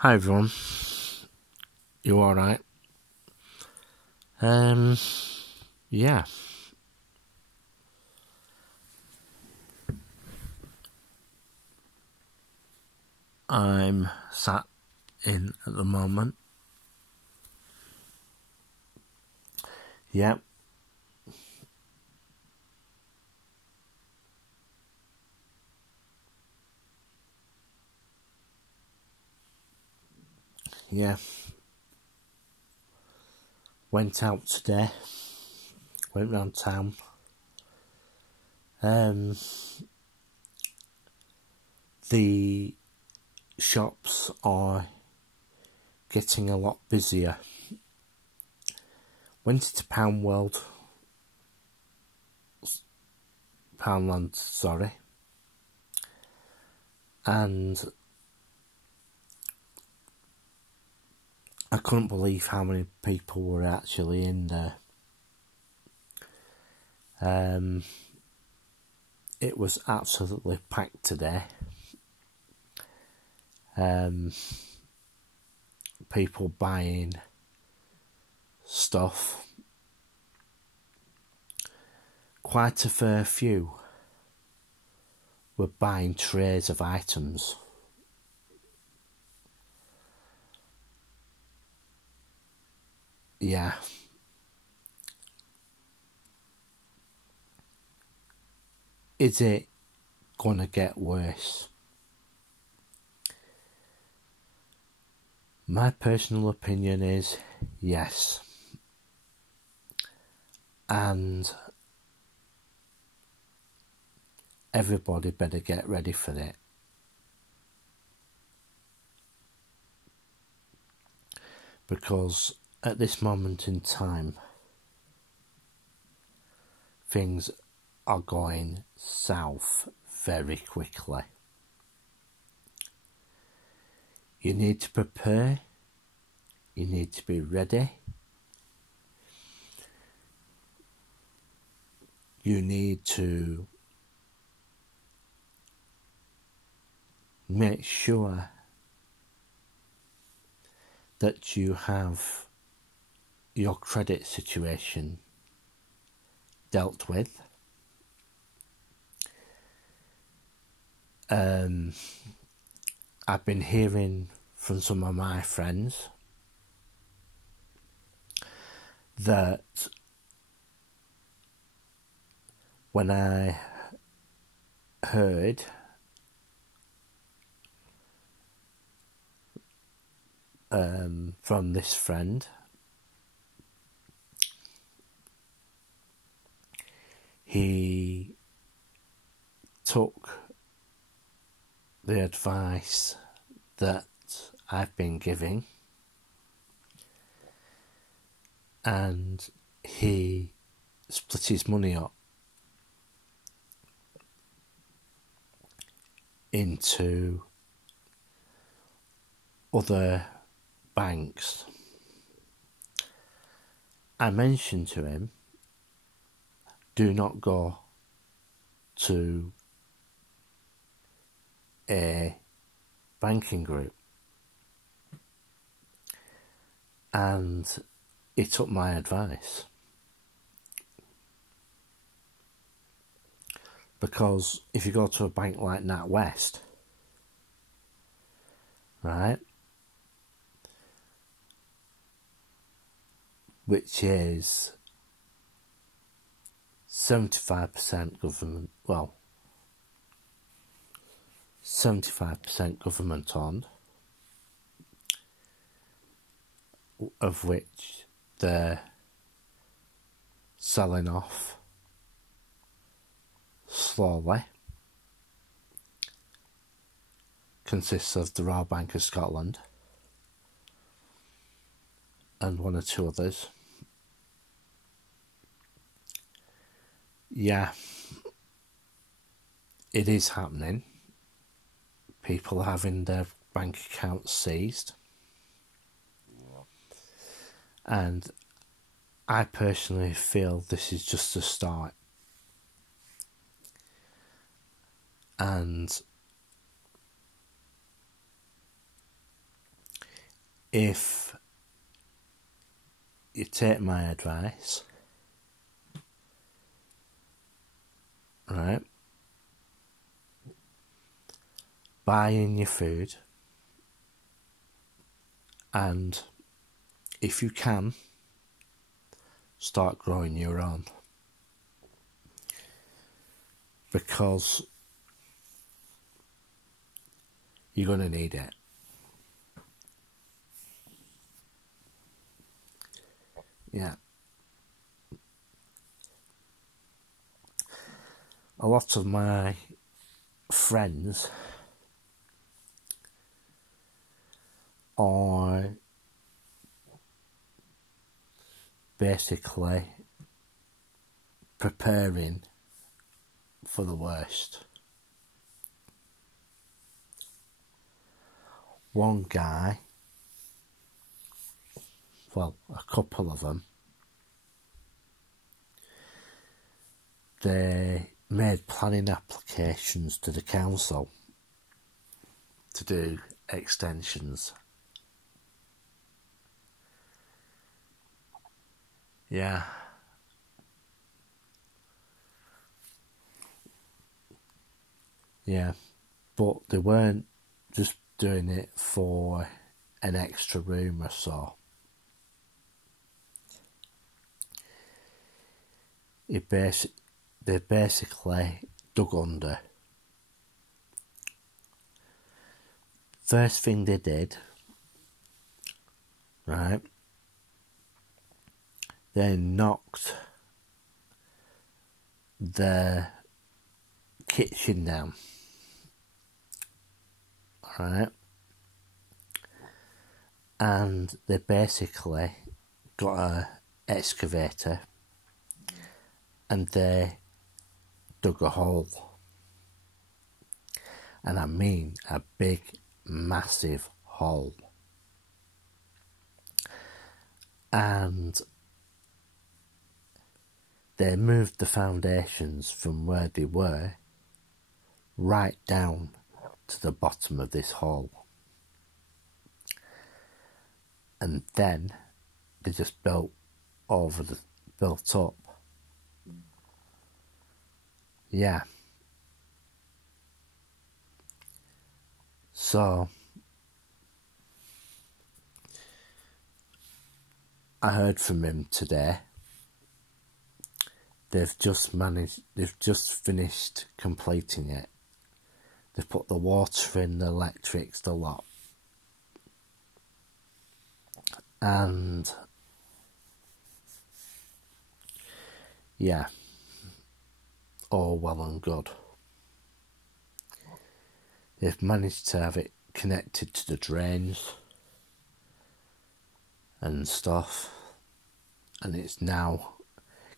Hi everyone, you alright? Yeah. I'm sat in at the moment. Yep. Yeah. Went out today. Went round town. The shops are getting a lot busier. Went into Poundland, sorry. And I couldn't believe how many people were actually in there. It was absolutely packed today. People buying stuff. Quite a fair few were buying trays of items. Yeah. Is it gonna get worse? My personal opinion is yes. And everybody better get ready for it. Because at this moment in time, things are going south very quickly. You need to prepare. You need to be ready. You need to make sure that you have your credit situation dealt with. I've been hearing from some of my friends that when I heard from this friend, he took the advice that I've been giving and he split his money up into other banks. I mentioned to him, do not go to a banking group. And he took my advice. Because if you go to a bank like NatWest, right, which is 75% government, 75% government owned, of which they're selling off slowly, consists of the Royal Bank of Scotland and one or two others. Yeah, it is happening. People are having their bank accounts seized. And I personally feel this is just a start. And if you take my advice, right, buy in your food, and if you can, start growing your own, because you're going to need it. Yeah. A lot of my friends are basically preparing for the worst. One guy, well, a couple of them, they made planning applications to the council to do extensions. Yeah. Yeah. But they weren't just doing it for an extra room or so. They basically dug under. First thing they did, right, they knocked the kitchen down, right, and they basically got a excavator and they dug a hole, and I mean a big, massive hole, and they moved the foundations from where they were right down to the bottom of this hole, and then they just built up. Yeah. So I heard from him today. They've just finished completing it. They've put the water in, the electrics, the lot. And yeah, all well and good. They've managed to have it connected to the drains and stuff, and it's now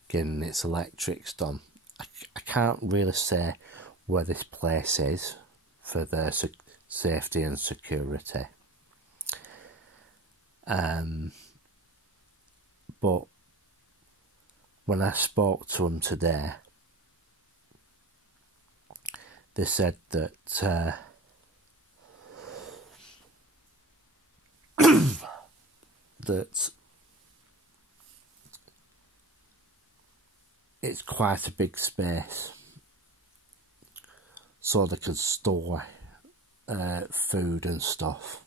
getting its electrics done. I can't really say where this place is for their safety and security. But when I spoke to them today, they said that that it's quite a big space, so they could store food and stuff.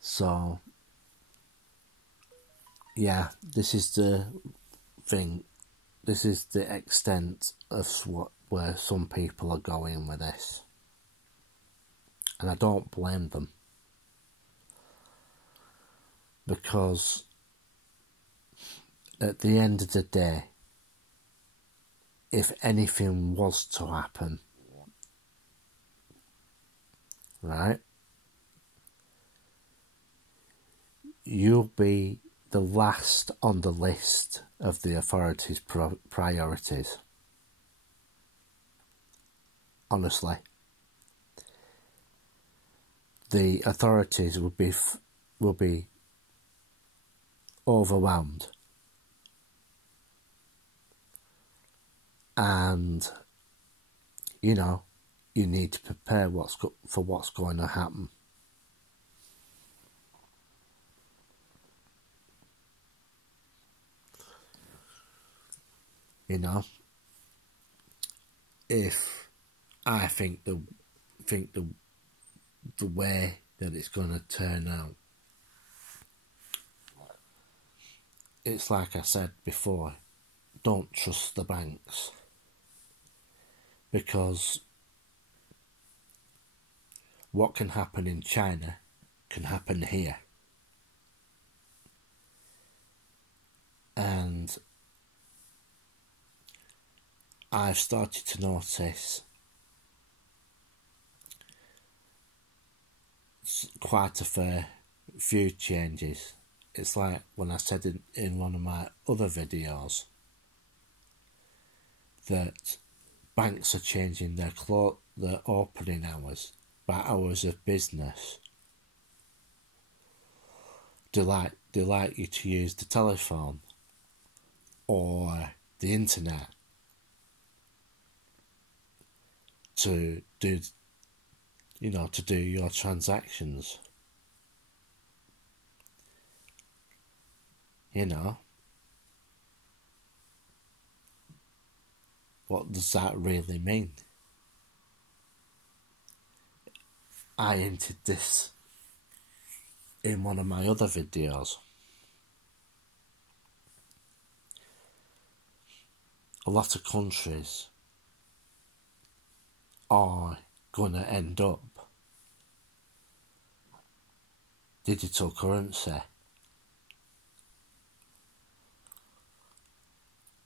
So yeah, this is the thing. This is the extent of where some people are going with this, and I don't blame them, because at the end of the day, if anything was to happen, right, you'll be the last on the list of the authorities' priorities. Honestly, the authorities will be overwhelmed, and you know, you need to prepare for what's going to happen. You know, if I think the way that it's going to turn out, it's like I said before, don't trust the banks, because what can happen in China can happen here. And I've started to notice quite a fair few changes. It's like when I said in one of my other videos that banks are changing their opening hours by hours of business. They like you to use the telephone or the internet to do your transactions. You know, what does that really mean? I hinted this in one of my other videos. A lot of countries are gonna end up digital currency.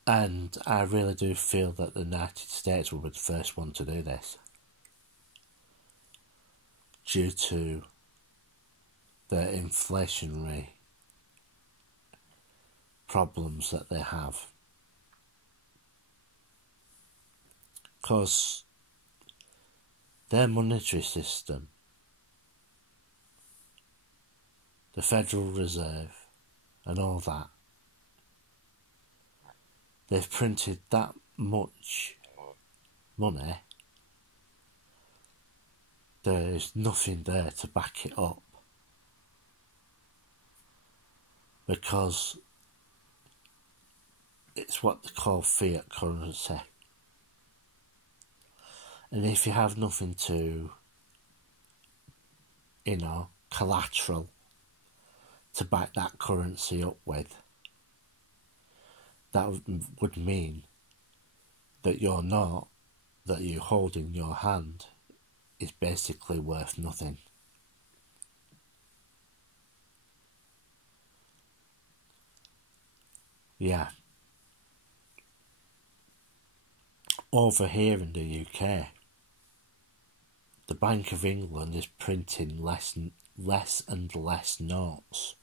And I really do feel that the United States will be the first one to do this, due to the inflationary problems that they have. Because their monetary system, the Federal Reserve and all that, they've printed that much money, there is nothing there to back it up, because it's what they call fiat currency. And if you have nothing to, collateral to back that currency up with, that would mean that you hold in your hand is basically worth nothing. Yeah. Over here in the UK, the Bank of England is printing less and less notes.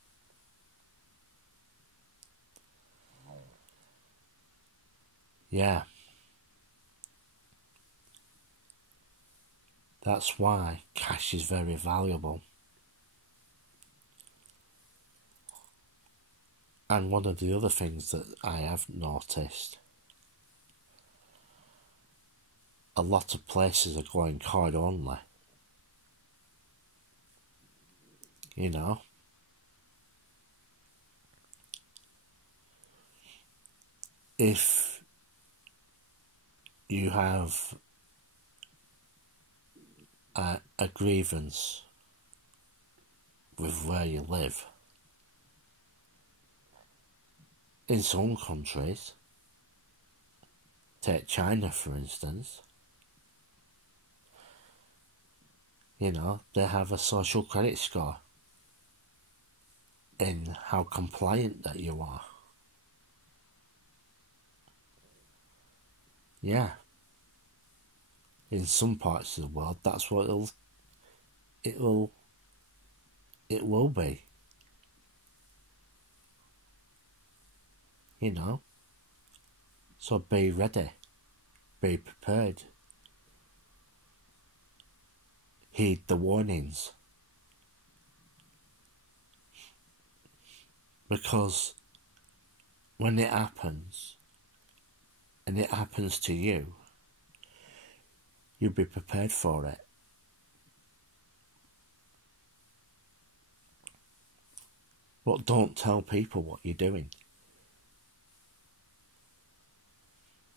Yeah. That's why cash is very valuable. And one of the other things that I have noticed, a lot of places are going card only. You know? If you have a grievance with where you live, in some countries, take China for instance, they have a social credit score in how compliant that you are. Yeah. In some parts of the world, that's what it will be. So be ready, be prepared, heed the warnings, because when it happens, and it happens to you, you'd be prepared for it. But don't tell people what you're doing,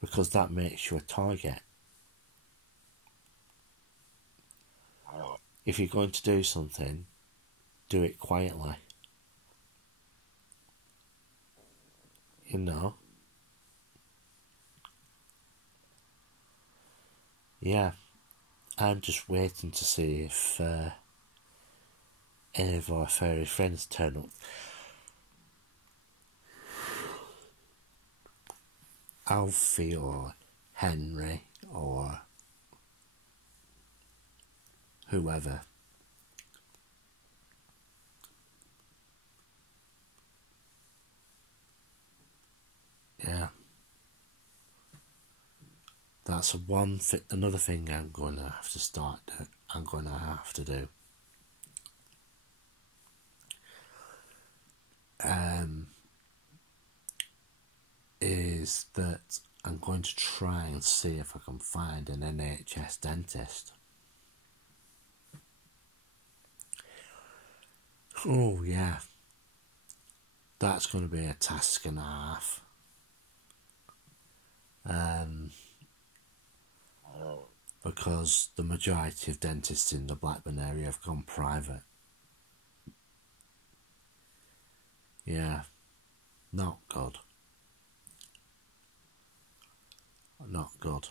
because that makes you a target. If you're going to do something, do it quietly. You know? Yeah, I'm just waiting to see if any of our furry friends turn up. Alfie or Henry or whoever. Yeah. That's another thing I'm going to have to do. Is that I'm going to try and see if I can find an NHS dentist. Oh yeah, that's going to be a task and a half. Because the majority of dentists in the Blackburn area have gone private. Yeah, not good. Not good.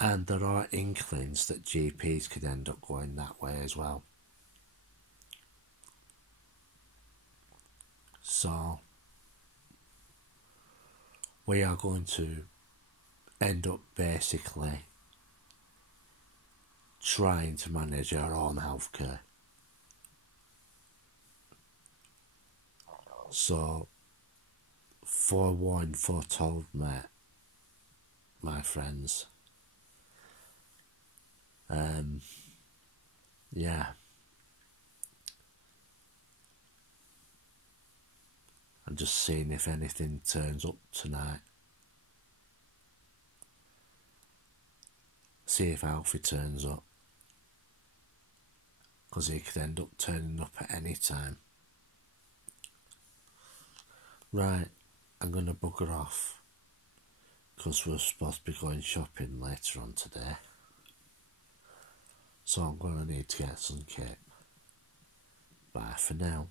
And there are inklings that GPs could end up going that way as well. So, we are going to end up basically trying to manage our own healthcare. So, forewarned, foretold, mate, my friends. Yeah. I'm just seeing if anything turns up tonight. See if Alfie turns up. Because he could end up turning up at any time. Right, I'm going to bugger off. Because we're supposed to be going shopping later on today. So I'm going to need to get some cake. Bye for now.